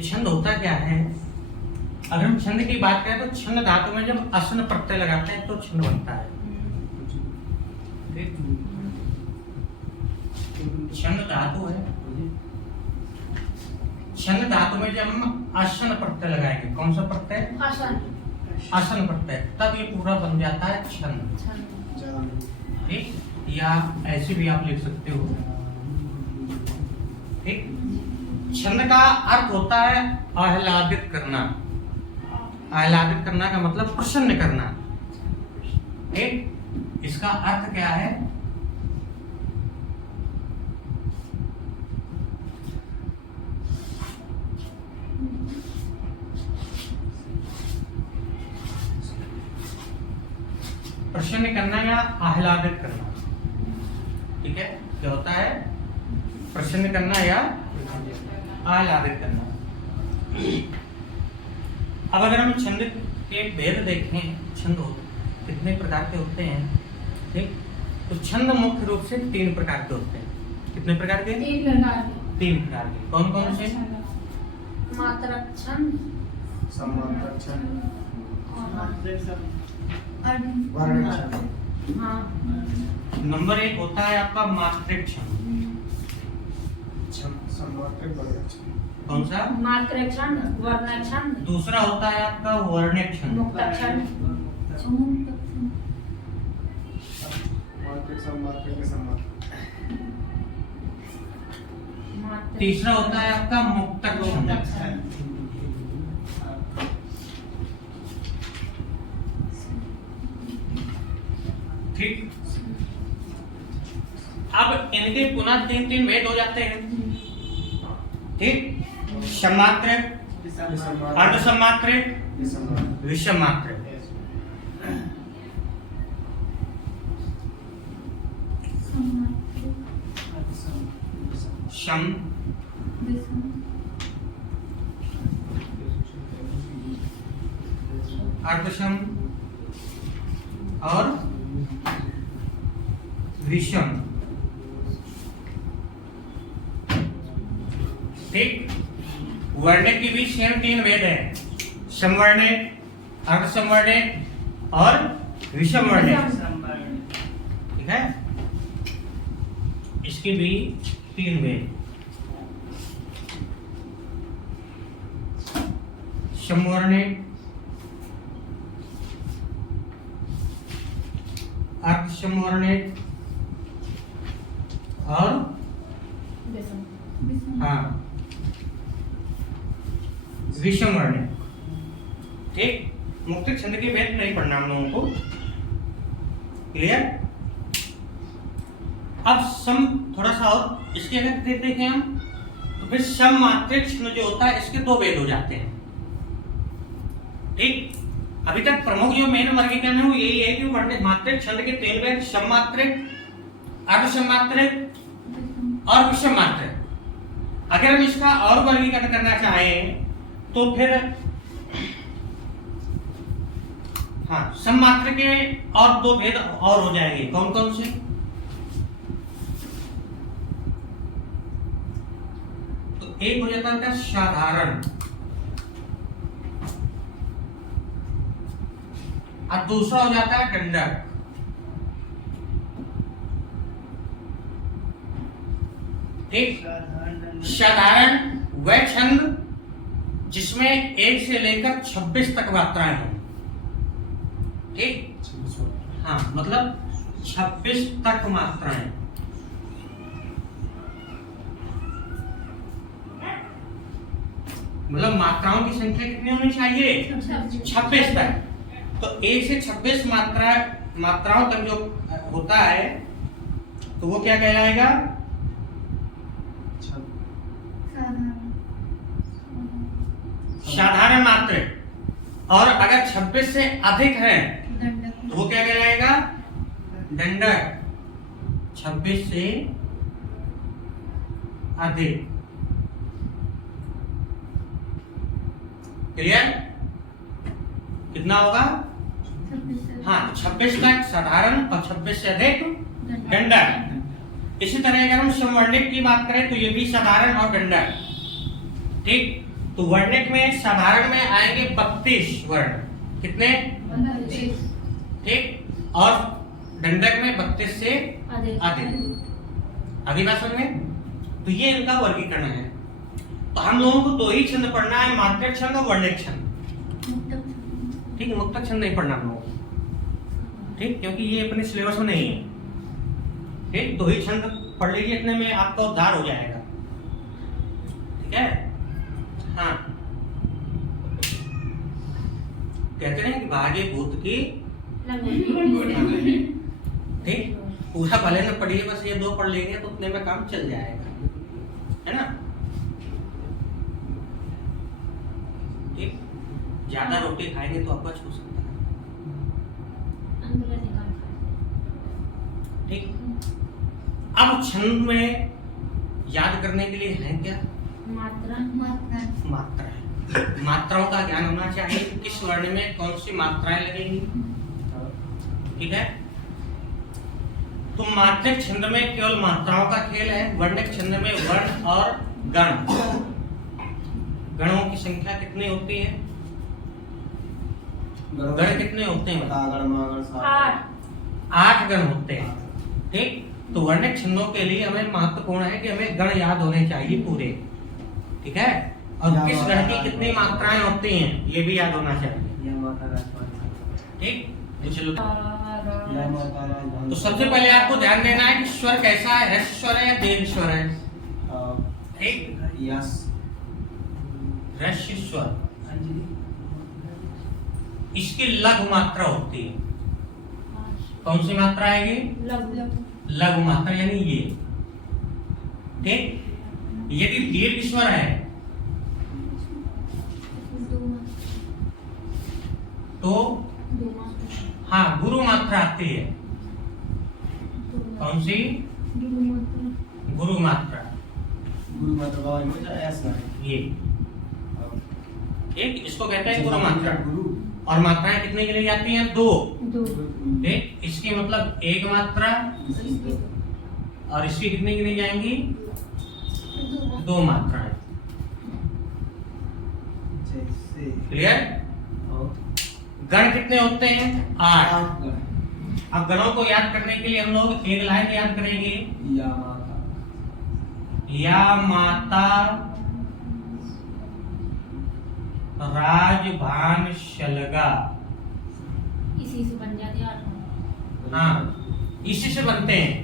छंद होता क्या है? अगर हम छंद की बात करें तो छंद धातु में जब असन प्रत्यय लगाते हैं तो छंद बनता है। छंद धातु है, छंद धातु में जब हम असन प्रत्यय लगाएंगे, कौन सा प्रत्यय? असन प्रत्यय, तब ये पूरा बन जाता है छंद। ठीक, या ऐसे भी आप लिख सकते हो। ठीक, छंद का अर्थ होता है आह्लादित करना। आह्लादित करना का मतलब प्रसन्न करना। ठीक, इसका अर्थ क्या है? प्रसन्न करना या आह्लादित करना। ठीक है, क्या होता है? प्रसन्न करना या आह्लादित करना। अब अगर हम छंद के भेद देखें, छंद कितने प्रकार के होते हैं? ठीक, तो छंद मुख्य रूप से 3 प्रकार के होते हैं। कितने प्रकार के? 3 प्रकार के। कौन कौन से? मात्रक छंद, समात्रक छंद, वर्णक छंद। हाँ, नंबर 1 होता है आपका मात्रिक छंद। समात्रक वर्णक छंद। कौन सा? मात्रक छंद, वर्णक छंद, दूसरा होता है आपका वर्णक छंद। मुक्तक छंद। मात्रक समात्रक के समात्रक। तीसरा होता है आपका मुक्तक छंद। ठीक, अब इनके पुनः 3 भेद हो जाते हैं। ठीक, समात्रक, अर्धसमात्रक, विषमात्रक। सम, अर्धसम और विषम। ठीक, वर्णक की भी सेम 3 भेद है, समवर्णक, अर्धसमवर्णक और विषम वर्णक। ठीक है, इसके भी 3 भेद, समवर्णक, अर्धसमवर्णक और हाँ विषम वर्णक। ठीक, मुक्तक छंद के भेद नहीं पढ़ना हम लोगों को। क्लियर? अब सम थोड़ा सा और इसके अगर देखें हम तो फिर सम मात्रिक छंद जो होता है इसके 2 भेद हो जाते हैं। ठीक, अभी तक प्रमुख जो मेन वर्गीकरण है वो यही है कि वर्णित मात्रिक छंद के 3 भेद, सम मात्रिक, अर्धसम मात्रिक और विषम मात्रिक। अगर हम इसका और वर्गीकरण करना चाहें तो फिर हाँ सम मात्रिक के और 2 भेद और हो जाएंगे। कौन कौन से? तो एक हो जाता है साधारण और दूसरा हो जाता है दंडक। ठीक, साधारण वह छंद जिसमें 1 से लेकर 26 तक मात्राएं हो। ठीक, हाँ मतलब 26 तक मात्राएं। मतलब मात्राओं की संख्या कितनी होनी चाहिए? 26 तक। तो 1 से 26 मात्राओं तक जो होता है तो वो क्या कहलाएगा? साधारण मात्रिक। और अगर 26 से अधिक है तो वो क्या कहलाएगा? दंडक। 26 से अधिक। क्लियर? कितना होगा? हाँ, 26 तक साधारण और 26 से अधिक दंडक। इसी तरह अगर हम समवर्णिक की बात करें तो ये भी साधारण और दंडक। ठीक, तो वर्णक में साधारण में आएंगे 32 वर्ण। कितने? ठीक। और दंडक में 32 से अधिक। आगे बात समझ में? तो ये इनका वर्गीकरण है। तो हम लोगों को दो ही छंद पढ़ना है, मात्रक छंद और वर्णक छंद। ठीक है, मुक्तक छंद नहीं पढ़ना हम लोगों को। ठीक, क्योंकि ये अपने सिलेबस में नहीं है। ठीक, दो ही छंद पढ़ लीजिए, इतने में आपका उद्धार हो जाएगा। ठीक है। हाँ, कहते हैं कि भागे भूत की। ठीक, पूरा भले न पढ़िए, बस ये दो पढ़ लेंगे तो उतने में काम चल जाएगा, है ना। ठीक, ज्यादा रोटी खाएंगे तो अपच हो सकता है। ठीक, अब छंद में याद करने के लिए है क्या? मात्रा। मात्राओं का ज्ञान होना चाहिए कि किस वर्ण में कौन सी मात्राएं लगेंगी। ठीक है। तो मात्रक छंद में केवल मात्राओं का खेल है, वर्णक छंद में वर्ण और गण। गणों की संख्या कितनी होती है? गण कितने होते हैं? 8 गण होते हैं। ठीक, तो वर्णक छंदों के लिए हमें महत्वपूर्ण है कि हमें गण याद होने चाहिए पूरे। ठीक है। और किस गण की कितनी मात्राएं होती हैं ये भी याद होना चाहिए। ठीक, तो चलो। तो सबसे पहले आपको ध्यान देना है कि स्वर कैसा है, ह्रस्व स्वर है या दीर्घ स्वर है। ठीक, ह्रस्व स्वर इसकी लघु मात्रा होती है। कौन सी मात्रा है ये? लघु मात्रा, यानी ये। ठीक, यदि दीर्घ स्वर है तो हाँ गुरु मात्रा आती है। कौन सी? गुरु मात्रा। ये एक इसको कहते हैं गुरु मात्रा। और मात्राएं कितने के लिए जाती हैं? 2। ठीक, इसकी मतलब एक मात्रा, और इसकी कितने के लिए जाएंगी? 2 मात्राएं। क्लियर? गण कितने होते हैं? 8। अब गणों को याद करने के लिए हम लोग एक लाइन याद करेंगे। या माता राजभान शलगा। इसी से बन जाते हैं। हाँ, इसी से बनते हैं।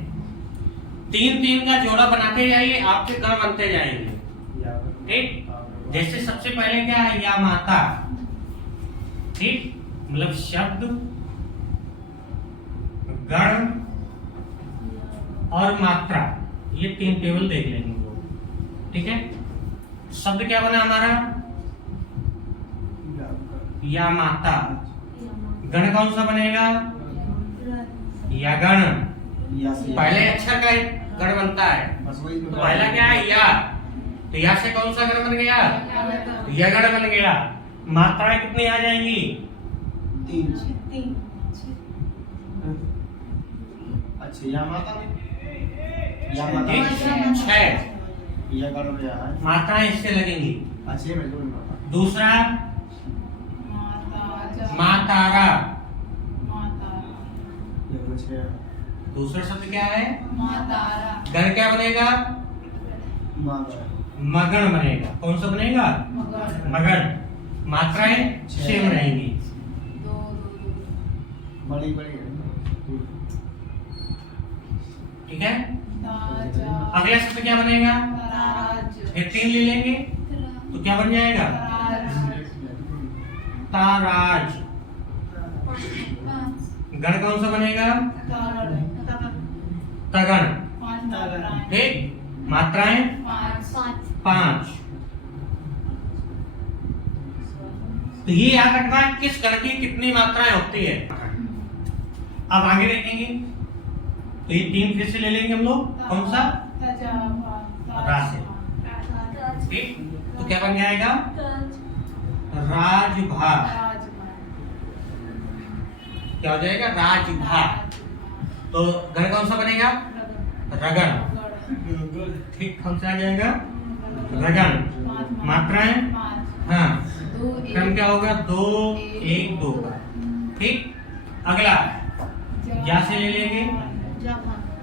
3-3 का जोड़ा बनाते जाइए, आपके गण बनते जाएंगे। ठीक, जैसे सबसे पहले क्या है? या माता। ठीक, मतलब शब्द, गण और मात्रा, ये 3 टेबल देख लेंगे हम लोग। ठीक है। शब्द क्या बना हमारा? या माता। गण कौन सा बनेगा? या गण। पहले अक्षर का गण बनता है। तो पहला क्या है? या। तो या से कौन सा गण बन गया? या गण बन गया। मात्राएं कितनी आ जाएंगी? 3। अच्छा, या माता 6 मात्राएं इससे लगेंगी। दूसरा मातारा। दूसरा शब्द क्या है? गण क्या बनेगा? मगन बनेगा। कौन सा बनेगा? मगन। मात्राएं 6 रहेंगी। ठीक है। अगला शब्द क्या बनेगा? ये 3 ले लेंगे तो क्या बन जाएगा? ताराज। गण कौन सा बनेगा? तगन। ठीक, मात्राएं 5। तो ये याद रखना है किस गण की कितनी मात्राएं होती है। अब आगे देखेंगे तो ये 3 फिर से ले लेंगे हम लोग। कौन सा? रा से। ठीक, तो क्या बन जाएगा? राजभा। क्या हो जाएगा? राजभा। तो गण कौन सा बनेगा? रगन। ठीक, कौन सा आ जाएगा? रगन। मात्राएं हाँ, दो क्रम क्या होगा? 2 1 2 का। ठीक, अगला जा से ले लेंगे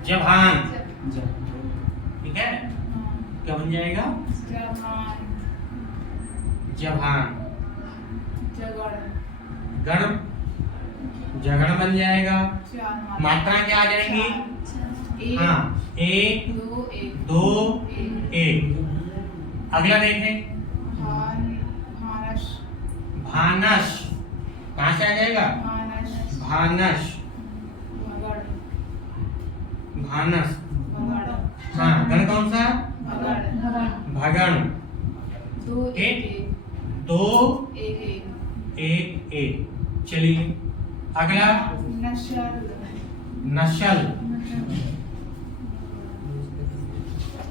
जभान। ठीक है, क्या बन जाएगा? जभान। गण, जगण बन जाएगा। मात्रा क्या आ जाएंगी? हाँ, 1 2 1। अगला देखें, भानस। कहाँ से आ जाएगा? भानस, भानस। हाँ, गण कौन सा? भगण। 2 1 1। चलिए अगला नशल।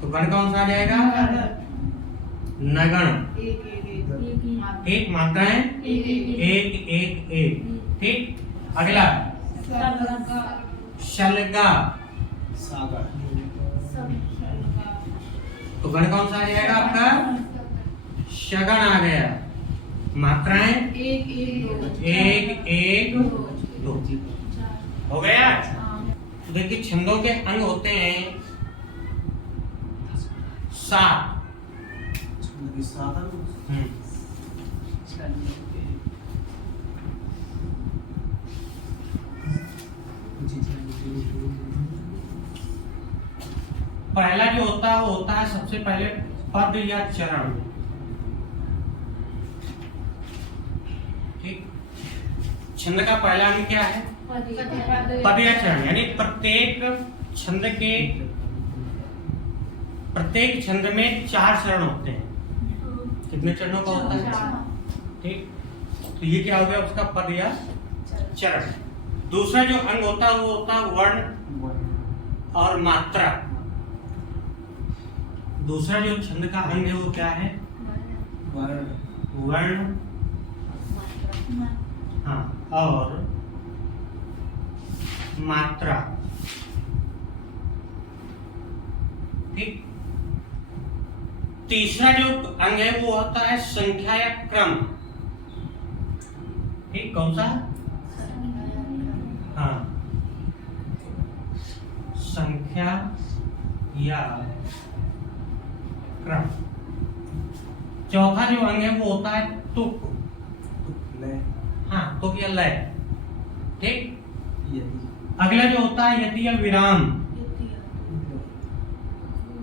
तो गण कौन सा आ जाएगा? नगण। एक मात्रा है 1 1 1। ठीक, अगला शलगा। तो गण कौन सा आ जाएगा आपका? शगण आ गया। मात्राएं 1 1 2। हो गया। तो देखिए छंदों के अंग होते हैं 7। पहला जो होता है वो होता है सबसे पहले पद या चरण। ठीक, छंद का पहला अंग क्या है? पद या चरण। यानी प्रत्येक छंद में 4 चरण होते हैं। कितने चरणों का होता है? ठीक, तो ये क्या हो गया उसका पद या चरण। दूसरा जो अंग होता है वो होता है वर्ण और मात्रा। दूसरा जो छंद का अंग है वो क्या है? वर्ण, हाँ, और मात्रा। ठीक, तीसरा जो अंग है वो होता है संख्या या क्रम। ठीक, कौन सा? हाँ, संख्या या क्रम। चौथा जो अंग है वो होता है तुक। हाँ, तुक या लय। ठीक, अगला जो होता है यति या विराम।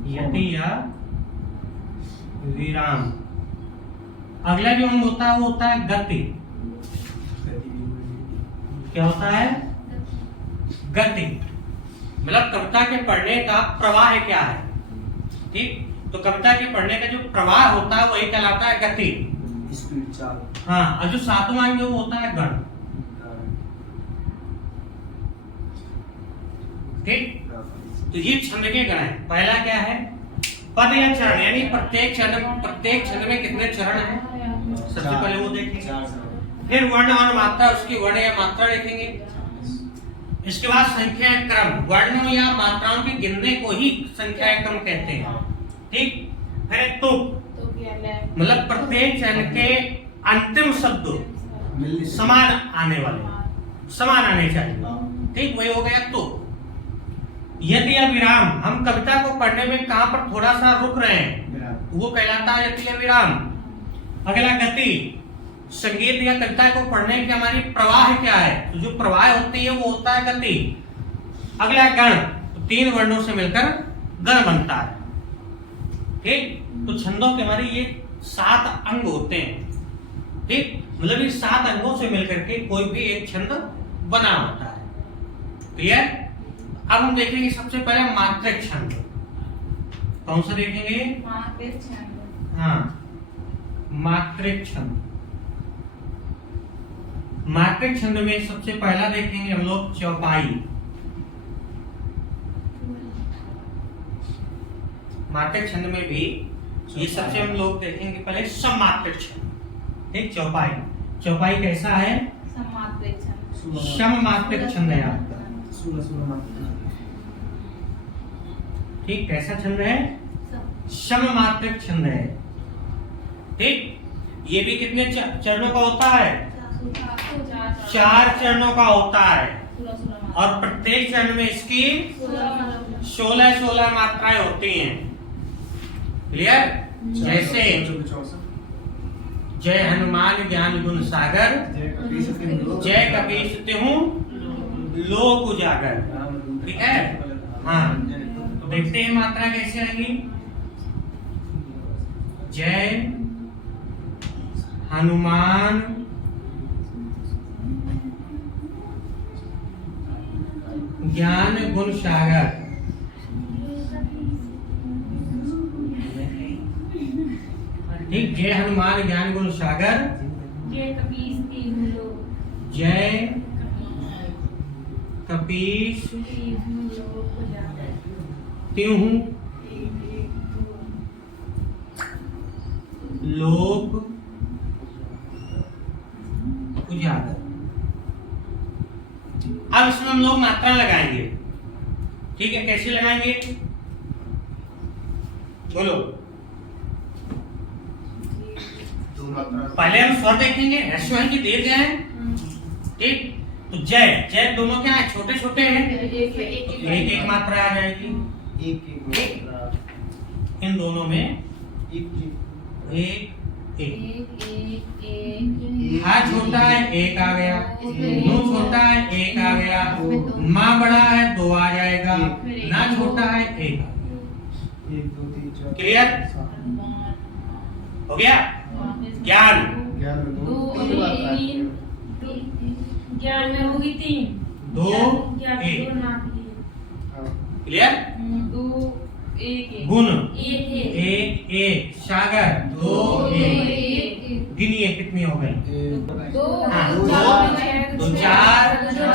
यति या विराम। अगला जो अंग होता है वो होता है गति। क्या होता है? गति। मतलब कविता के पढ़ने का प्रवाह क्या है। ठीक, तो कविता के पढ़ने का जो प्रवाह होता है वही कहलाता है गति। हाँ, और जो 7वां अंग वो होता है गण। ठीक, तो ये छंद के गण है। पहला क्या है? पद या चरण। यानी प्रत्येक छंद में कितने चरण हैं सबसे पहले वो देखेंगे। फिर वर्ण और मात्रा, उसकी वर्ण या मात्रा देखेंगे। इसके बाद संख्या या क्रम। वर्णों या मात्राओं के गिनने को ही संख्या या क्रम कहते हैं। ठीक, फिर तुक, मतलब प्रत्येक चरण के अंतिम शब्द समान आने वाले, समान आने चाहिए। ठीक, वही हो गया तुक। यति या विराम। हम कविता को पढ़ने में कहां पर थोड़ा सा रुक रहे हैं वो कहलाता है यति या विराम। अगला गति। संगीत या कविता को पढ़ने की हमारी प्रवाह क्या है? तो जो प्रवाह होती है वो होता है गति। अगला गण। तो 3 वर्णों से मिलकर गण बनता है। ठीक, तो छंदों के हमारे ये 7 अंग होते हैं। ठीक, मतलब ये 7 अंगों से मिलकर के कोई भी एक छंद बना होता है। क्लियर? अब हम देखेंगे सबसे पहले मात्रिक छंद। कौन सा देखेंगे? मात्रिक छंद। हाँ, मात्रिक छंद। मात्रिक छंद में सबसे पहला देखेंगे हम लोग चौपाई। मात्रिक छंद में भी ये सबसे हम लोग देखेंगे पहले सममात्रिक छंद। एक चौपाई। चौपाई कैसा है? सममात्रिक छंद। सममात्रिक छंद है आपका। ठीक, कैसा छंद है? सममात्रिक छंद है। ठीक, ये भी कितने चरणों का होता है? चार 4 चरणों का होता है। 16 और प्रत्येक चरण में इसकी 16 मात्राएं होती हैं। क्लियर? जैसे जय हनुमान ज्ञान गुण सागर, जय कपीस तिहु लोक उजागर। ठीक है? हाँ, तो देखते हैं मात्रा कैसे आएंगी। जय हनुमान ज्ञान गुण सागर। ठीक, जय हनुमान ज्ञान गुण सागर, जय कपीस तिहु लोक, जय कपीस तिहु लोक उजागर, तिहु लोक उजागर। अब इसमें हम लोग मात्रा लगाएंगे। ठीक है, कैसे लगाएंगे बोलो। पहले हम स्वर देखेंगे, ह्रस्व की दीर्घ है। ठीक, तो जय जय दोनों क्या है? छोटे छोटे हैं, तो एक एक मात्रा आ जाएगी। इन दोनों में एक हा छोटा है, एक आ गया। नू छोटा है, एक आ गया। माँ बड़ा है, 2 आ जाएगा। ना छोटा है, 1 आ गया। क्लियर हो गया? ज्ञान ज्ञान में होगी 3, 2 1। क्लियर? 2 1 गुण 1 1 1। सागर 2 1। गिनिए कितनी हो गई? 2 हाँ, 2 2 4 6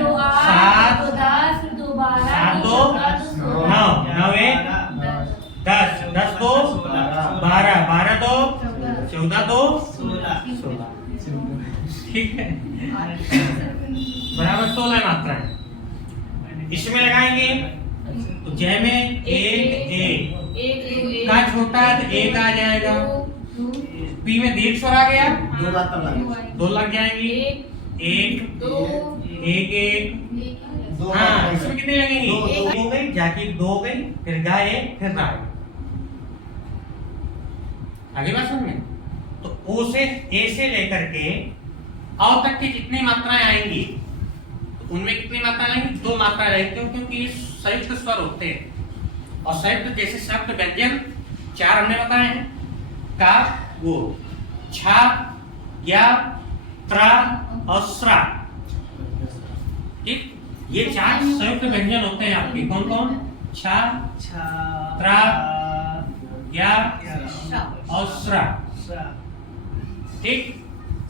2 7 2 10 2 12 7 2 9 9 1 10 10 2 12 12 2 14 2 16। ठीक है, बराबर 16 मात्रा है। इसमें लगाएंगे तो जय में 1 1 का छोटा है तो 1 आ जाएगा। पी में दीर्घ स्वर आ गया, 2 लग जाएंगी। 1 2 1 1। हाँ, इसमें कितनी लगेंगी? 1 हो गई, जाके 2 हो गई, फिर गाय फिर राय। आगे बात समझ में? तो ओ से ए से लेकर के औ तक की जितनी मात्राएं आएंगी, तो उनमें कितनी मात्राएं आएंगी? 2 मात्राएं आएंगी, क्योंकि ये संयुक्त स्वर होते हैं। और संयुक्त जैसे शब्द व्यंजन 4 हमने बताए हैं, का वो छा या त्रा और स्रा। ठीक, ये 4 संयुक्त व्यंजन होते हैं आपके। कौन कौन? छा, त्रा, या और स्रा। ठीक,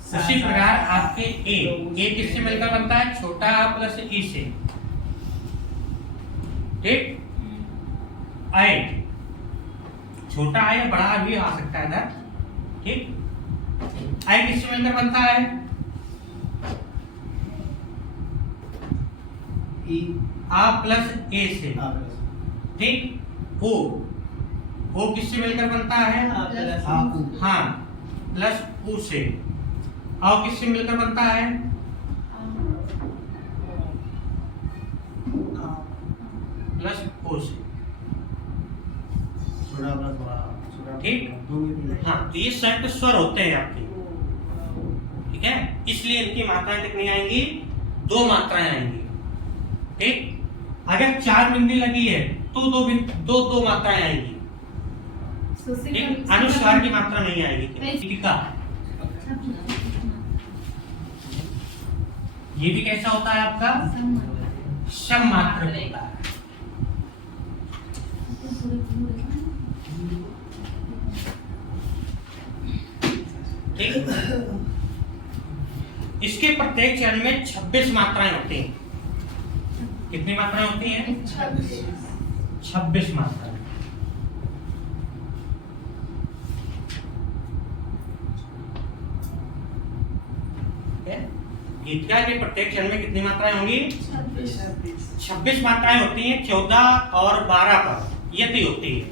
उसी प्रकार आपके ए किससे मिलकर बनता है? छोटा प्लस ई से। ठीक, आए छोटा आए, बड़ा भी आ सकता है इधर। ठीक, आई किससे मिलकर बनता है? आ प्लस ए से। ठीक, ओ किससे मिलकर बनता है? हाँ, प्लस ऊ से। आओ किससे मिलकर बनता है? प्लस ओ से। ठीक, हाँ, तो ये संयुक्त स्वर होते हैं आपके। ठीक है, इसलिए इनकी मात्राएं कितनी आएंगी? 2 मात्राएं आएंगी। ठीक, अगर 4 बिंदी लगी है तो 2 मात्राएं आएंगी। ठीक, अनुस्वार की मात्रा नहीं आएगी। टीका ये भी कैसा होता है आपका? सम मात्र होता है। ठीक, इसके प्रत्येक चरण में 26 मात्राएं होती हैं। कितनी मात्राएं होती हैं? 26 मात्राएं। गीतिका के प्रत्येक चरण में कितनी मात्राएं होंगी? 26 मात्राएं होती हैं। 14 और 12 पर यति होती है।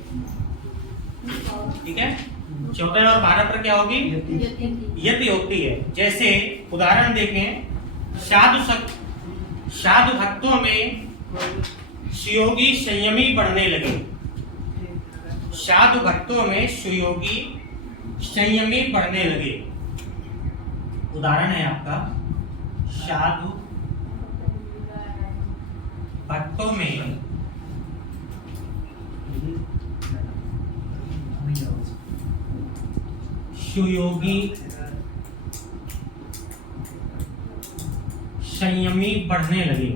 ठीक है, 14 और 12 पर क्या होगी? यति होती है। जैसे उदाहरण देखें, साधु भक्तों में सुयोगी संयमी बढ़ने लगे। साधु भक्तों में सुयोगी संयमी बढ़ने लगे। उदाहरण है आपका, साधु भक्तों में सुयोगी संयमी बढ़ने लगे।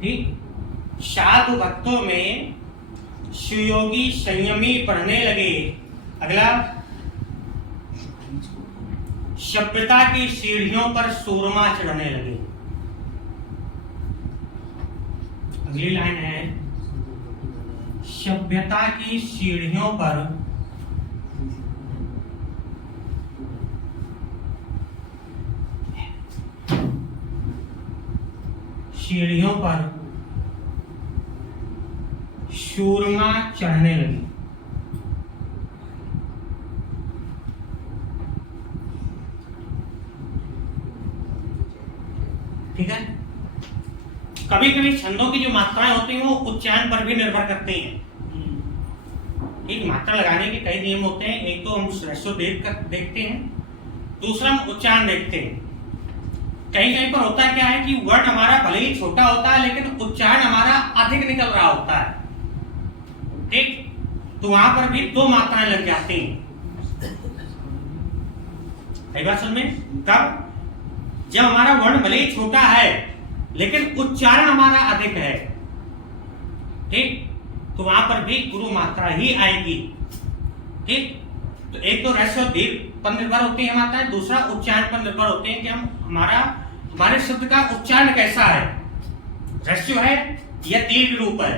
ठीक, साधु भक्तों में सुयोगी संयमी बढ़ने लगे। अगला, सभ्यता की सीढ़ियों पर सूरमा चढ़ने लगे। अगली लाइन है, सभ्यता की सीढ़ियों पर सूरमा चढ़ने लगी। ठीक है। कभी कभी छंदों की जो मात्राएं होती हैं वो उच्चारण पर भी निर्भर करती हैं। एक मात्रा लगाने के कई नियम होते हैं। एक तो हम रेशो देखते हैं, दूसरा हम उच्चारण देखते हैं। कहीं कहीं पर होता क्या है कि वर्ण हमारा भले ही छोटा होता है लेकिन उच्चारण हमारा अधिक निकल रहा होता है। ठीक, तो वहां पर भी दो मात्राएं लग जाती हैं। कई बार समझ में, कब? जब हमारा वर्ण भले ही छोटा है लेकिन उच्चारण हमारा अधिक है। ठीक, तो वहां पर भी गुरु मात्रा ही आएगी। ठीक, तो एक तो रेशो दीर्घ पर निर्भर होती है मात्राएं, दूसरा उच्चारण पर निर्भर होते हैं कि हम हमारे शब्द का उच्चारण कैसा है, रेशो है या दीर्घ रूप है।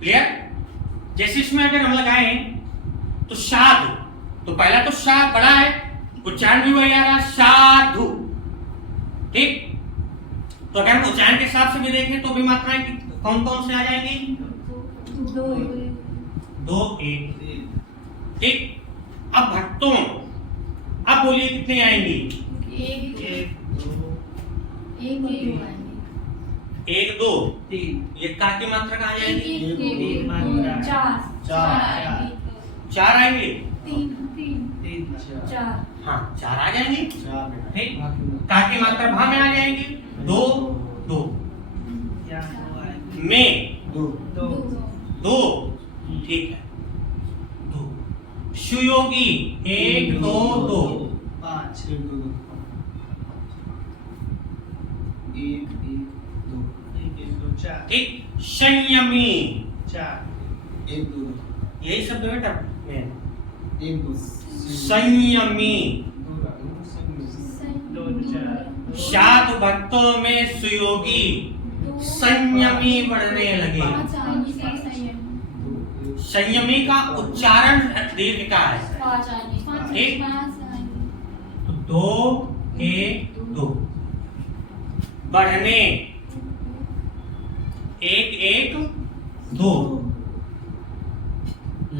क्लियर? जैसे इसमें अगर हम लगाएं तो साधु, तो पहला तो सा बड़ा है, उच्चारण भी वही आ रहा, साधु। ठीक, तो अगर हम उच्चारण के हिसाब से भी देखें तो भी मात्राएं कौन कौन से आ जाएंगी? दो एक। ठीक, अब भक्तों, अब बोलिए कितने आएंगी? एक दो तीन। ये का की मात्रा कहाँ जाएगी? चार चार आएंगे। तीन चार। हाँ, चार आ जाएंगे। ठीक, बाकी का की मात्रा भा में आ जाएंगी। दो दो में दो। ठीक है, दो। सुयोगी एक दो दो। पाँच। एक दो दो। एक दो। एक दो चार। ठीक, संयमी चार। एक दो दो। यही शब्द है बेटा। एक दो। संयमी। दो चार। साधु भक्तों में सुयोगी संयमी बढ़ने लगे। संयमी का उच्चारण दीर्घ का है। ठीक, तो दो एक दो। बढ़ने एक एक दो।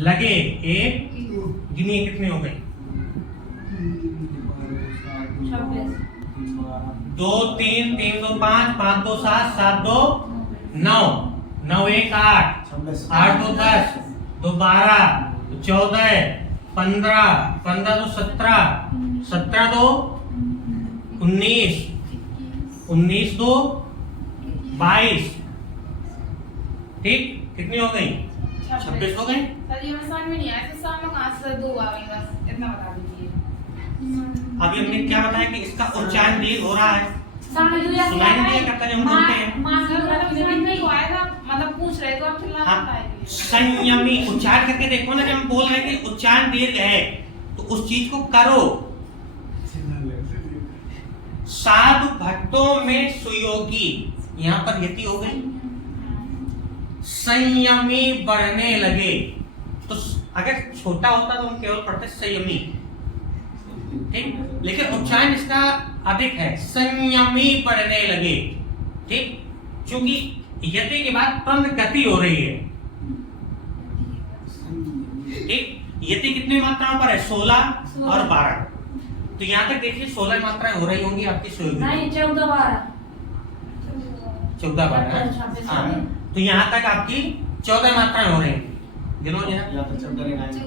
लगे एक, गिनिए कितने हो गए? 2 3 3 2 5 5 2 7 7 2 9 9 1 8 8 2 10 2 12 14 15 15 2 17 17 2 19 19 2 22। ठीक, कितनी हो गई? 26 हो गई। सर ये समझ में नहीं आया, तो सामने कहाँ से दो आ गई, बस इतना बता दीजिए। अभी हमने क्या बताया कि इसका उच्चारण दीर्घ हो रहा है। सामने जो या सुनाई नहीं दिया करता जब हम बोलते हैं। मतलब आएगा, मतलब पूछ रहे तो आप चिल्ला हाँ, बताएंगे। संयमी उच्चारण करके देखो ना, जब हम बोल रहे हैं कि उच्चारण दीर्घ है तो उस चीज को करो। साधु भक्तों में सुयोगी, यहाँ पर यति हो गई। संयमी बढ़ने लगे, तो अगर छोटा होता तो हम केवल पढ़ते संयमी। ठीक, लेकिन उच्चारण इसका अधिक है, संयमी बढ़ने लगे। ठीक, चूंकि यति के बाद तुरंत गति हो रही है, ठीक। यति कितनी मात्राओं पर है? 16 और 12। तो यहाँ तक देखिए 16 मात्राएं हो रही होंगी आपकी सुई नहीं 14 12 14 12। हाँ, तो यहाँ तक आपकी 14 मात्राएं हो रही हैं, गिनो जरा। यहाँ पर 14 लगाएंगे,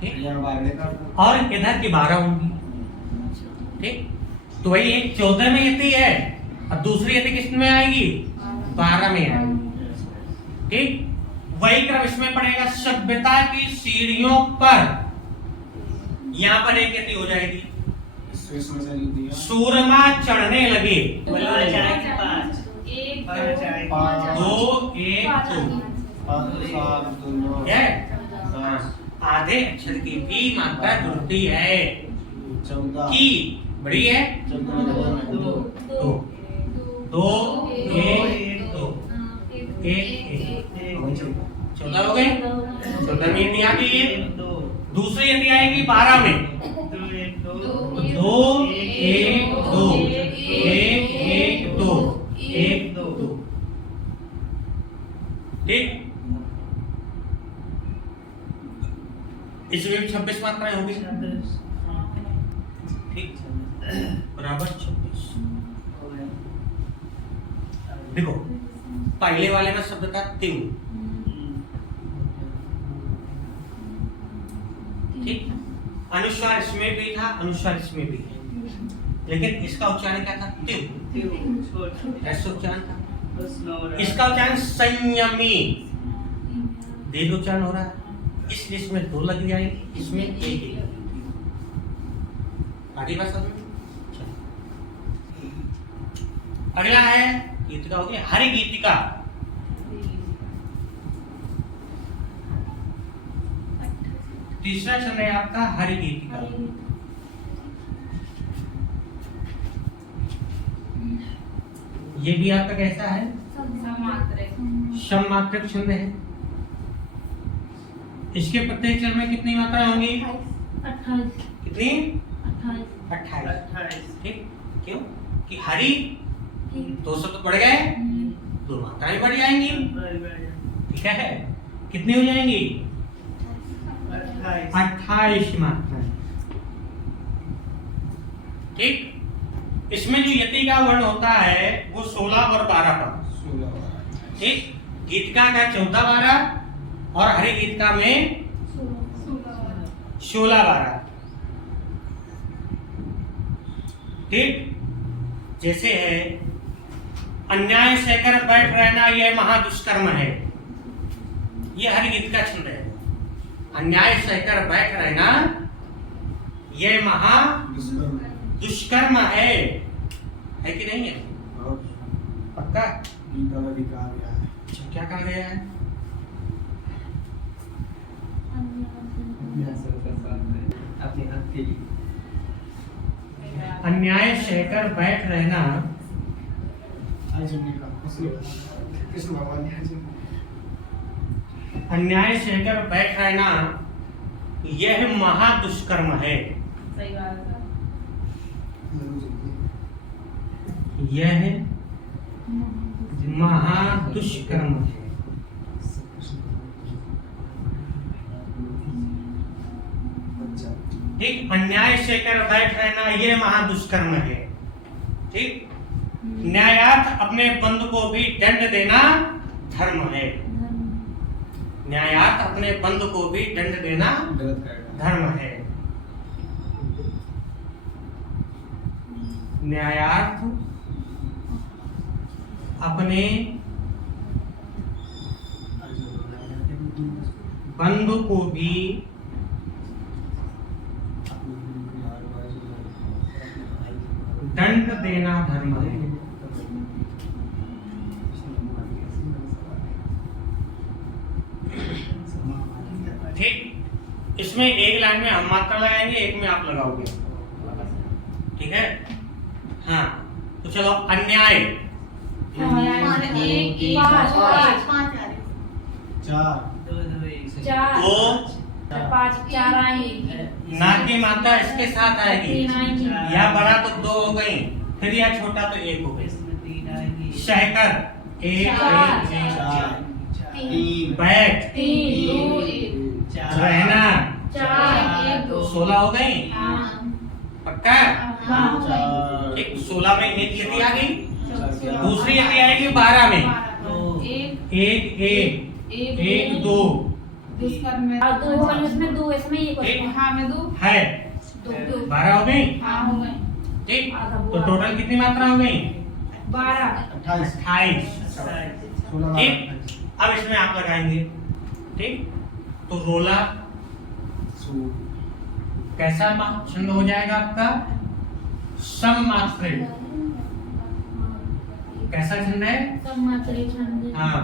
ठीक। यहाँ 12 का और इधर की 12 होंगी, ठीक। तो वही एक 14 में यति है और दूसरी यति किस में आएगी? 12 में आएगी, ठीक। वही क्रम इसमें पड़ेगा। सभ्यता की सीढ़ियों पर यहाँ पर एक यति हो जाएगी। सूरमा चढ़ने लगे, 1 2 1 2 है। आधे अक्षर की भी मात्रा जुड़ती है। 14 की बड़ी है, 2 2 1 2 1 14 हो गए। 14 में यदि आ गई है, दूसरी यदि आएगी 12 में, 2 1 2 1 1 2 1 2, ठीक। इसमें भी 26 मात्राएं होंगी, ठीक, बराबर 26। देखो पहले वाले में शब्द था तिव, ठीक। अनुस्वार इसमें भी था, अनुस्वार इसमें भी है, लेकिन इसका उच्चारण क्या था? तिव, ऐसा उच्चारण था। इसका उच्चारण संयमी, दीर्घ उच्चारण हो रहा है, इसलिए इसमें 2 लग जाएगी, इसमें 1 ही लगेगी। आगे बात समझ में? अगला है गीतिका, हो गया हरि गीतिका। तीसरा छंद है आपका हरि गीतिका। ये भी आपका कैसा है? सममात्रक छंद है। इसके प्रत्येक चरण में कितनी मात्राएं होंगी? 28 कितनी? 28 ठीक। क्यों? कि हरि 2 शब्द बढ़ गए, 2 मात्राएं बढ़ जाएंगी, ठीक है। कितनी हो जाएंगी? 28 मात्राएं, ठीक। इसमें जो यति का वर्ण होता है वो 16 और 12 पर, ठीक। गीतिका का 14 12 और हरि गीतिका में 16 12, ठीक। जैसे है अन्याय सहकर बैठ रहना यह महादुष्कर्म है, यह हरि गीतिका छंद है। अन्याय सहकर बैठ रहना यह महा दुष्कर्म है कि नहीं है? पक्का? क्या कहा गया है? अन्याय सहकर बैठ रहना अन्याय सहकर बैठ रहना यह महादुष्कर्म है, सही बात है। यह महादुष्कर्म है। ठीक। अन्याय सहकर बैठ रहना यह महादुष्कर्म है, ठीक। न्यायार्थ अपने बंधु को भी दंड देना धर्म है। न्यायार्थ अपने बंधु को भी दंड देना धर्म है। न्यायार्थ अपने बंधु को भी दंड देना धर्म है। ठीक। इसमें एक लाइन में हम मात्रा लगाएंगे, एक में आप लगाओगे, ठीक है। हाँ, तो चलो अन्याय 4 ना की मात्रा इसके साथ आएगी, या बड़ा तो 2 हो गई, फिर या छोटा तो 1 हो गई। सहकर एक चार, एक चार, तीन, बैठ, तीन, दो एक चार, रहना, चार, एक दो 16 हो गई, हाँ पक्का? हाँ, चार, एक 16 में एक यदि आ गई, चार, दूसरी यदि आएगी 12 में, एक एक एक एक दो दुष्कर में और दो वाले उसमें दो इसमें एक एक। उसमें हाँ में दो है, दो 12 हो गई, हाँ हो गए ठीक? आधा तो बुआ। टोटल कितनी मात्रा हो गई? 12 28, 28, 16, ठीक? अब इसमें आप लगाएंगे, ठीक? तो रोला कैसा छंद हो जाएगा आपका? सममात्रिक। कैसा छंद है? सब मात्रे छंद हाँ,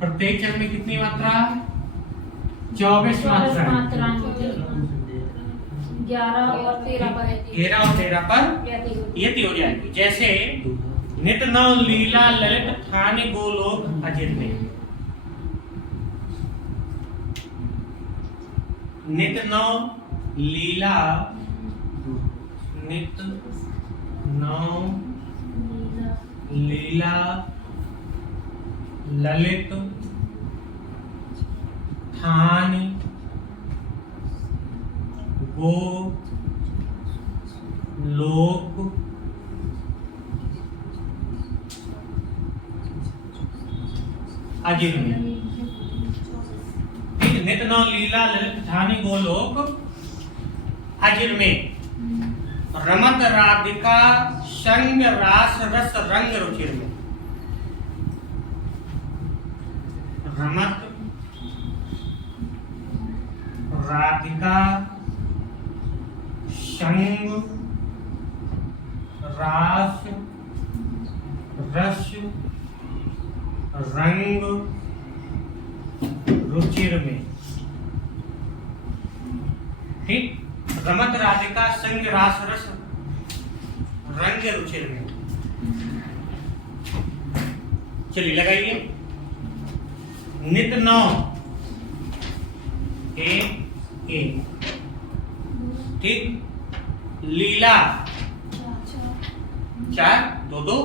प्रत्येक चरण में कितनी मात्रा? 24 मात्रा। 11 और 13 पर है 13 और 13 पर यति हो जाएगी। जैसे नित नव लीला ललित थाने गोलोक अजित में, नित नव लीला, नित नव लीला ललित थान गो लोक अजित में, नित नव लीला ललित थानी गोलोक अजिर में, रमत राधिका संग रास रस रंग रुचिर में, रमत राधिका संग रास रस रंग रुचिर में, ठीक? रमत राधिका संग रास रस रंग रुचिर में। चलिए लगाइए, नित नौ एक, ठीक? लीला 4 2 2,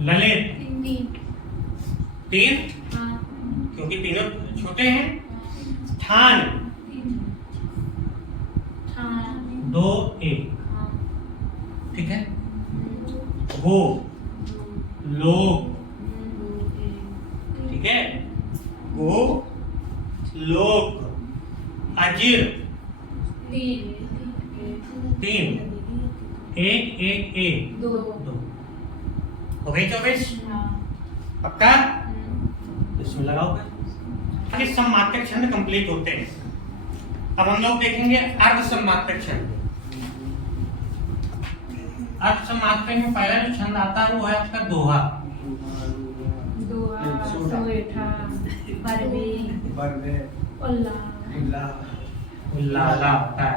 ललित 3 क्योंकि तीनों छोटे हैं, थान 2 1, ठीक है? गो लोक, ठीक है? गो लोक अजिर 3 1 1 1 2 2 हो गई 24, पक्का? इसमें लगाओ फिर। आगे सममात्रक छंद कंप्लीट होते हैं। अब हम लोग देखेंगे अर्ध सममात्रक छंद। अर्ध सममात्रक में पहला जो छंद आता है वो है आपका दोहा। उल्लाला होता है,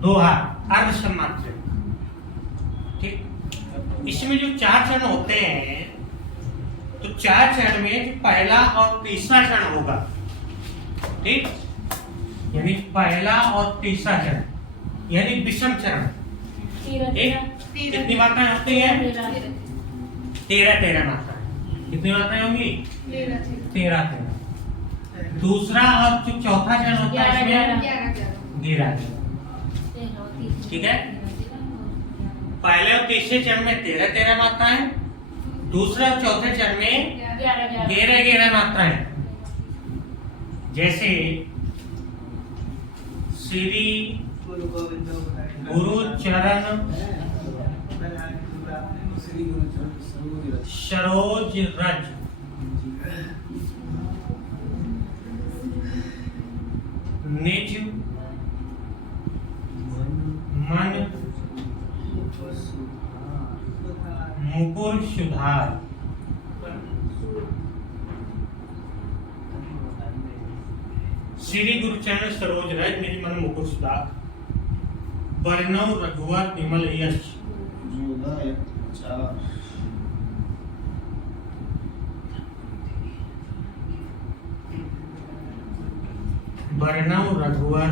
दोहा अर्ध सममात्रक, ठीक? इसमें जो 4 चरण होते हैं, तो 4 चरण में जो पहला और तीसरा चरण होगा, ठीक? यानी पहला और तीसरा चरण, यानी विषम चरण, ठीक? कितनी मात्राएं होती हैं? 13 मात्राएं। कितनी मात्राएं होंगी? 13। दूसरा और जो चौथा चरण होता है इसमें 11, ठीक है? पहले और तीसरे चरण में 13 मात्राएं, दूसरे और चौथे चरण में 11 मात्राएं। जैसे श्री गुरु चरण सरोज रज, निज मन मुकुर सुधार, श्री गुरु चरण सरोज रज, निज मन मुकुर सुधार, वर्णव रघुवर विमल यश। वर्णव रघुवर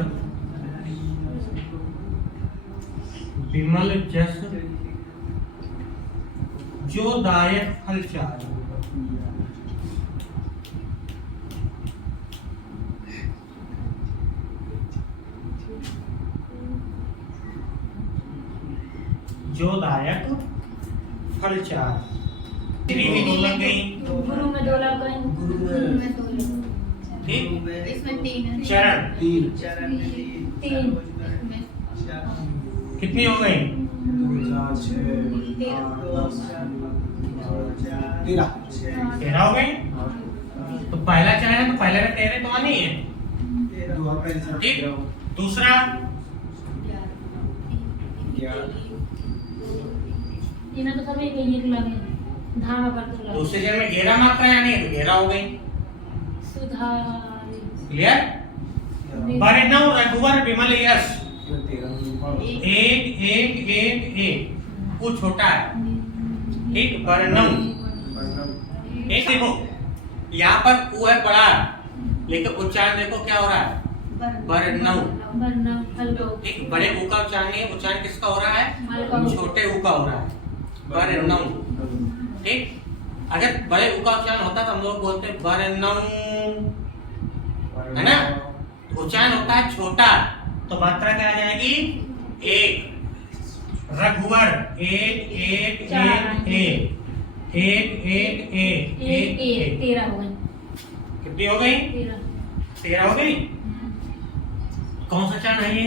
विमल जस जो दायक फल चार। जो दायक फल चार। श्री में 2 लग गई। गुरु में 2 लग गए। गुरु में में 2 लगे। ठीक। इसमें 3 है। चरण 3 3 इसमें कितनी हो गई? 4 6 8 10 13 13 हो गई। तो पहला चरण है तो पहले में 13 तो आनी है। ठीक। दूसरा 11 इन्हें तो सब एक लगे। धामा पर तो लगे। दूसरे चरण में 11 मात्रा आनी है तो 11 हो गई। सुधार क्लियर? बरनौ रघुवर विमल यश। 1 1 1 1 वो छोटा है। ठीक। बरनौ एक देखो यहाँ पर वो है बड़ा लेकिन उच्चारण देखो क्या हो रहा है? बरनौ। वरना हल्को। ठीक। बड़े ऊ का उच्चारण नहीं है। उच्चारण किसका हो रहा है? हल्का। छोटे ऊ का हो रहा है। बरनौ। ठीक। अगर बड़े ऊ का उच्चारण होता तो हम लोग बोलते बरनौ, है ना? उच्चारण होता है छोटा तो मात्रा क्या आ जाएगी? 1। रघुवर 1 1 1 1 1 1 1 1 1 13 हो गई। कितनी हो गई? 13 हो गई। कौन सा चरण है ये?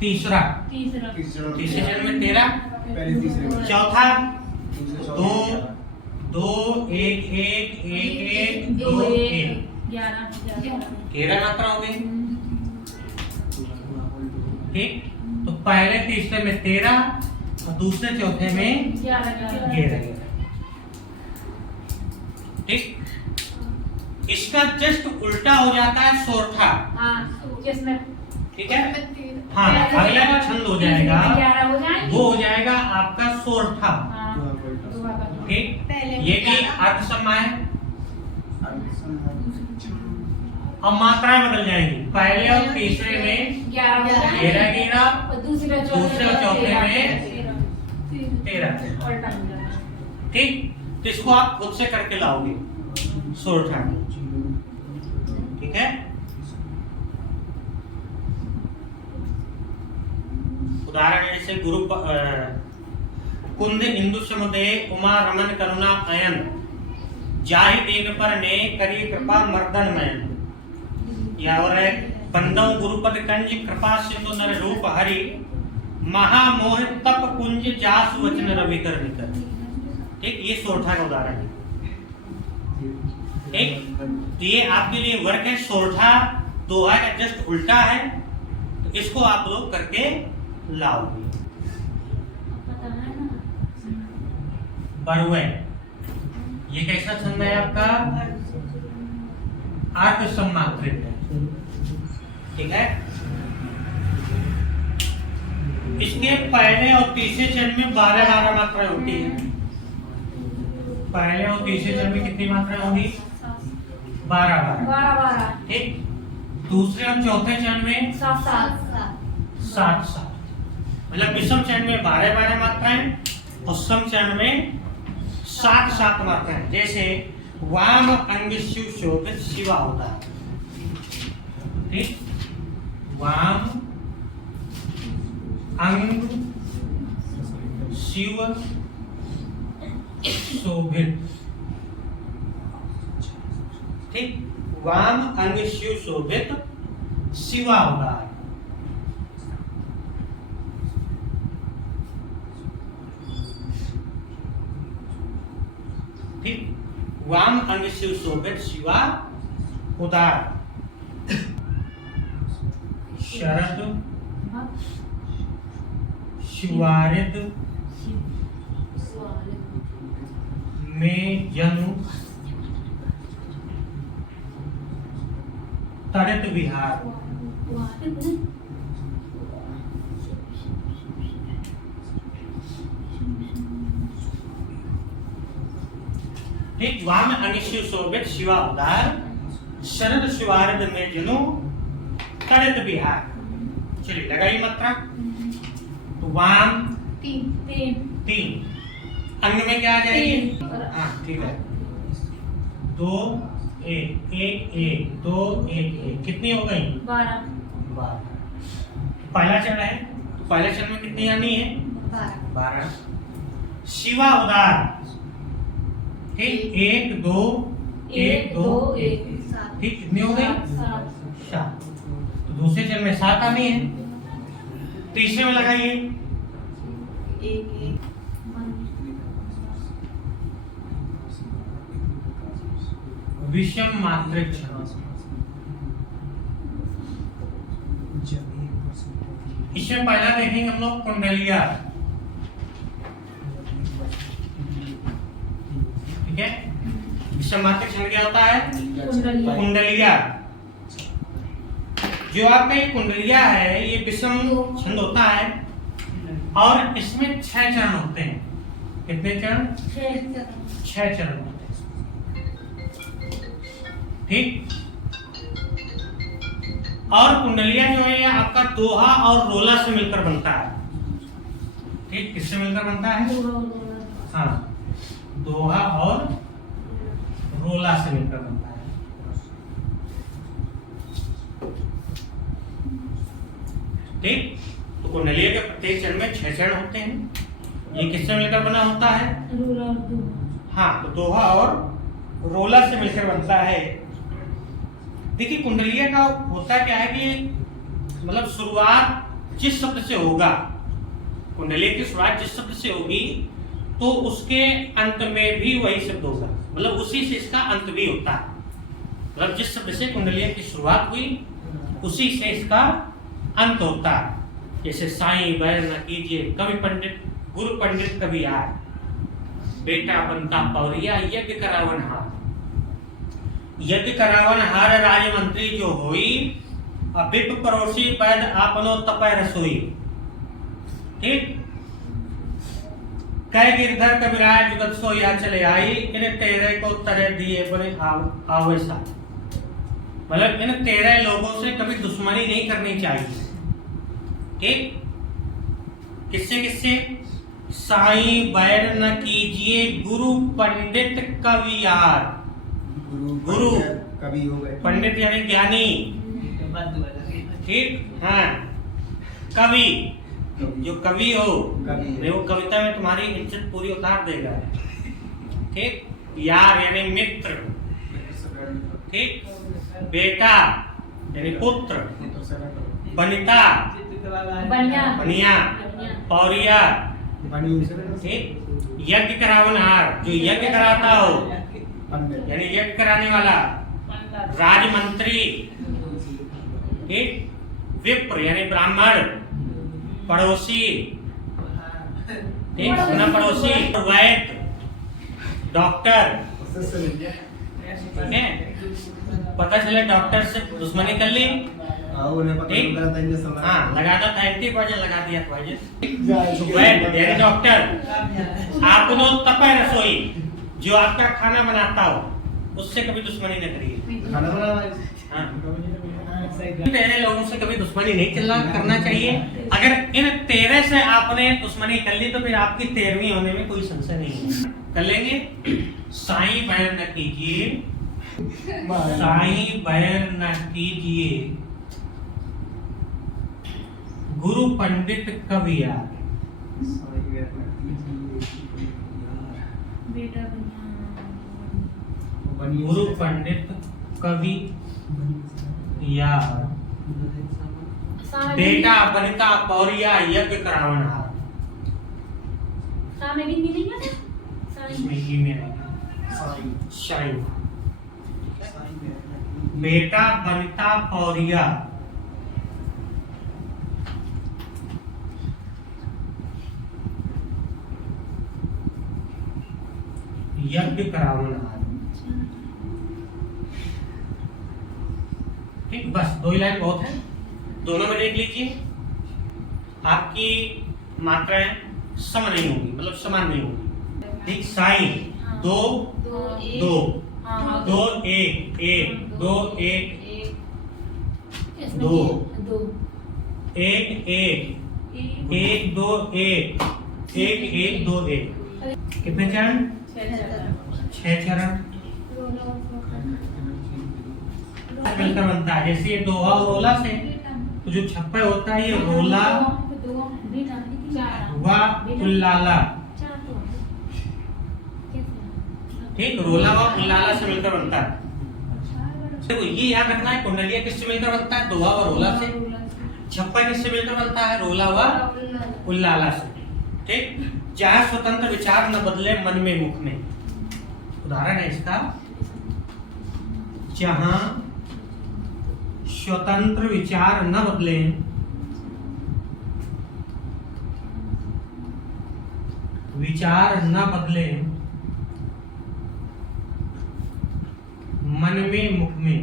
तीसरा। तीसरा तीसरे चरण में 13। पहले तीसरे चौथा 2 2 1 1 1 1 2 1 11 13 मात्रा हो गई। ठीक। तो पहले तीसरे में 13 और दूसरे चौथे में 11। ठीक। इसका जस्ट उल्टा हो जाता है सोरठा। हाँ किसमें? ठीक है। हाँ अगला जो छंद हो जाएगा 11 हो जाएंगे। वो हो जाएगा आपका सोरठा। हाँ ठीक। ये भी अर्थ सम्मा है। अब मात्राएं बदल जाएंगी। पहले और तीसरे में 11 11 और दूसरे दूसरे और चौथे में 13। उल्टा हो जाता है। ठीक। तो इसको आप खुद से करके लाओगे सोरठा। ठीक है। उदाहरण जैसे गुरु कुंद इंदु समुदय उमा रमन करुणा अयन जाहि दीन पर ने करी कृपा मर्दन मयन। या और है बंदौ गुरुपद कंज कृपा सिंधु नर रूप हरि महामोह तप कुंज जास वचन रवि कर निकर। ठीक। ये सोरठा का उदाहरण है। ठीक। तो ये आपके लिए वर्क है। सोरठा दोहा का जस्ट उल्टा है तो इसको आप लोग करके लाओगे। पता है ना? बरुए ये कैसा छंद है आपका? अर्थ सम्मात्रित है। ठीक है। इसके पहले और तीसरे चरण में 12 मात्राएं होती है। पहले और तीसरे चरण में कितनी मात्राएं होंगी? 12। ठीक। दूसरे और चौथे चरण में 7 मतलब विषम चरण में 12 मात्राएं और सम चरण में 7 मात्राएं। जैसे वाम अंग शिव शोभित शिवा होता है। ठीक। वाम अंग शिव शोभित। ठीक। वाम अंग शिव शोभित शिवा होता है। ठीक। वाम अंग शिव शोभित शिवा उदार। शरद शिवारित में जनु तड़ित विहार। ठीक। वाम अनिश्चित शोभित शिवा उदार शरद शिवारद में जनु तड़ित विहार। चलिए लगाई मात्रा। तो वाम तीन। 3, अंग में क्या आ जाएगी? तीन। हाँ ठीक है, 2 1 1 1 2 1 1, कितनी हो गई? 12 पहला चरण है, तो पहले चरण में कितनी आनी है? 12। शिवा उदार, ठीक, 1 2 1 2 1, ठीक, कितनी हो गई? 7। तो दूसरे चरण में 7 आनी है। तीसरे में लगाइए, विषम मात्रिक क्षण। इसमें पहला देखेंगे हम लोग कुंडलिया, ठीक है। विषम मात्रिक क्षण क्या होता है? कुंडलिया। जो आपका ये कुंडलिया है, ये विषम छंद होता है और इसमें 6 चरण होते हैं। कितने चरण? 6 चरण होते हैं, ठीक। और कुंडलिया जो है ये आपका दोहा और रोला से मिलकर बनता है, ठीक। किससे मिलकर बनता है? हाँ, दोहा और रोला से मिलकर बनता है, ठीक। तो कुंडलिया के प्रत्येक चरण में 6 चरण होते हैं। ये किससे मिलकर बना होता है? हाँ, तो दोहा और रोला से मिलकर बनता है। देखिए कुंडलिया का होता क्या है कि मतलब शुरुआत जिस शब्द से होगा, कुंडलिया की शुरुआत जिस शब्द से होगी तो उसके अंत में भी वही शब्द होगा, मतलब उसी से इसका अंत भी होता है। मतलब जिस शब्द से कुंडलिया की शुरुआत हुई उसी से इसका अंत होता है। जैसे साईं बैर न कीजिए, कवि पंडित गुरु पंडित कवि आए, बेटा बनता पौरिया यज्ञ करावन हार। यज्ञ करावन हार राज मंत्री जो होई, विप परोसी पैद आपनो तपय रसोई, ठीक। कह गिरधर कविराज जुगत सोया चले आई, इन 13 को तरह दिए बड़े आवेशा। मतलब इन 13 लोगों से कभी दुश्मनी नहीं करनी चाहिए, ठीक। किससे किससे? साईं बैर न कीजिए, गुरु पंडित कवि यार। गुरु कवि हो गए, पंडित यानी ज्ञानी, ठीक। हाँ, कवि जो कवि हो, वो कविता में तुम्हारी इज्जत पूरी उतार देगा, ठीक। यार यानी मित्र, ठीक। बेटा यानी पुत्र, बनिता बनिया, पौरिया, ठीक। यज्ञ करावनहार जो यज्ञ कराता हो, यानी यज्ञ कराने वाला, राजमंत्री, ठीक। विप्र यानी ब्राह्मण, पड़ोसी, ठीक, अपना पड़ोसी, वैद्य, डॉक्टर, ठीक है। पता चले डॉक्टर से दुश्मनी कर ली, ठीक। हाँ, लगाना था एंटीपॉइजन, लगा दिया पॉइजन। वैद्य यानी डॉक्टर, आपनो तपय रसोई जो आपका खाना बनाता हो, उससे कभी दुश्मनी न करिए। हाँ, 13 लोगों से कभी दुश्मनी नहीं करना चाहिए। अगर इन 13 से आपने दुश्मनी कर ली तो फिर आपकी 13वीं होने में कोई संशय नहीं है। कर लेंगे। साईं बैर न कीजिए, साईं बैर न कीजिए, गुरु पंडित कवि यार। गुरु पंडित कवि यार, बेटा बनिता पौरिया यज्ञ करावनहार। इसमें ये में शाइन, बेटा बनिता पौरिया, यज्ञ करावनहार, ठीक। बस 2 ही लाइन बहुत है, दोनों में देख लीजिए। आपकी मात्राएं सम नहीं होंगी, मतलब समान नहीं होंगी, ठीक। साईं 2 2 2 1 1 2 1 2 1 1 एक दो एक, एक एक दो एक, कितने चरण? 6 चरण मिलकर बनता है। जैसे ये दोहा और रोला से, तो जो छप्पे होता है ये रोला व उल्लाला, ठीक, रोला व उल्लाला से मिलकर बनता है। देखो ये याद रखना है, कुंडलिया किससे मिलकर बनता है? दोहा व रोला से। छप्पा किससे मिलकर बनता है? रोला व उल्लाला से, ठीक। जहाँ स्वतंत्र विचार न बदले मन में मुख में, उदाहरण है इसका, जहां स्वतंत्र विचार न बदले मन में मुख में,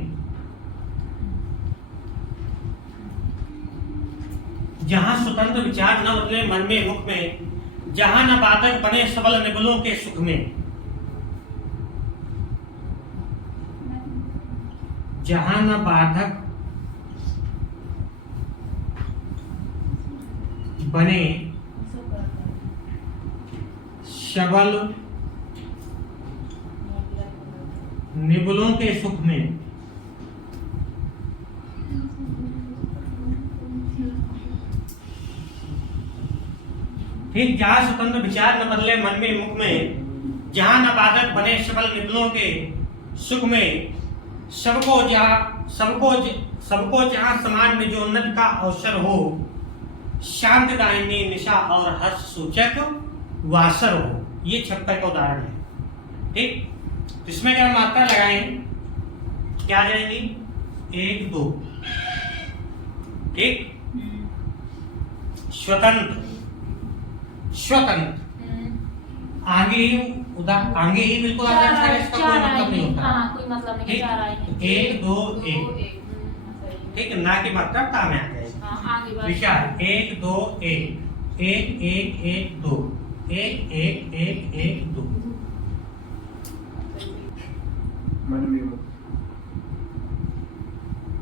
जहां स्वतंत्र विचार न बदले मन में मुख में, जहां न बाधक बने सबल निबलों के सुख में, जहां न बाधक बने सबल निबलों के सुख में, ठीक, जहां स्वतंत्र विचार न बदले मन में मुख में, जहां न बाधक बने सबल निबलों के सुख में, सबको जहां समान निजोन्नत का अवसर हो, शांतिदायिनी निशा और हर्ष सूचक वासर हो। ये छप्पर का उदाहरण है, ठीक। तो इसमें क्या मात्रा लगाएंगे, क्या आ जाएंगी? 1 2, ठीक। स्वतंत्र, आगे ही बिल्कुल आ जाता है, इसका कोई मतलब नहीं होता, कोई मतलब नहीं, 1 2 1, ठीक, ना की मात्रा ता में आ जाएगी। विचार 1 2 1, 1 1 1 2, 1 1 1 1 2,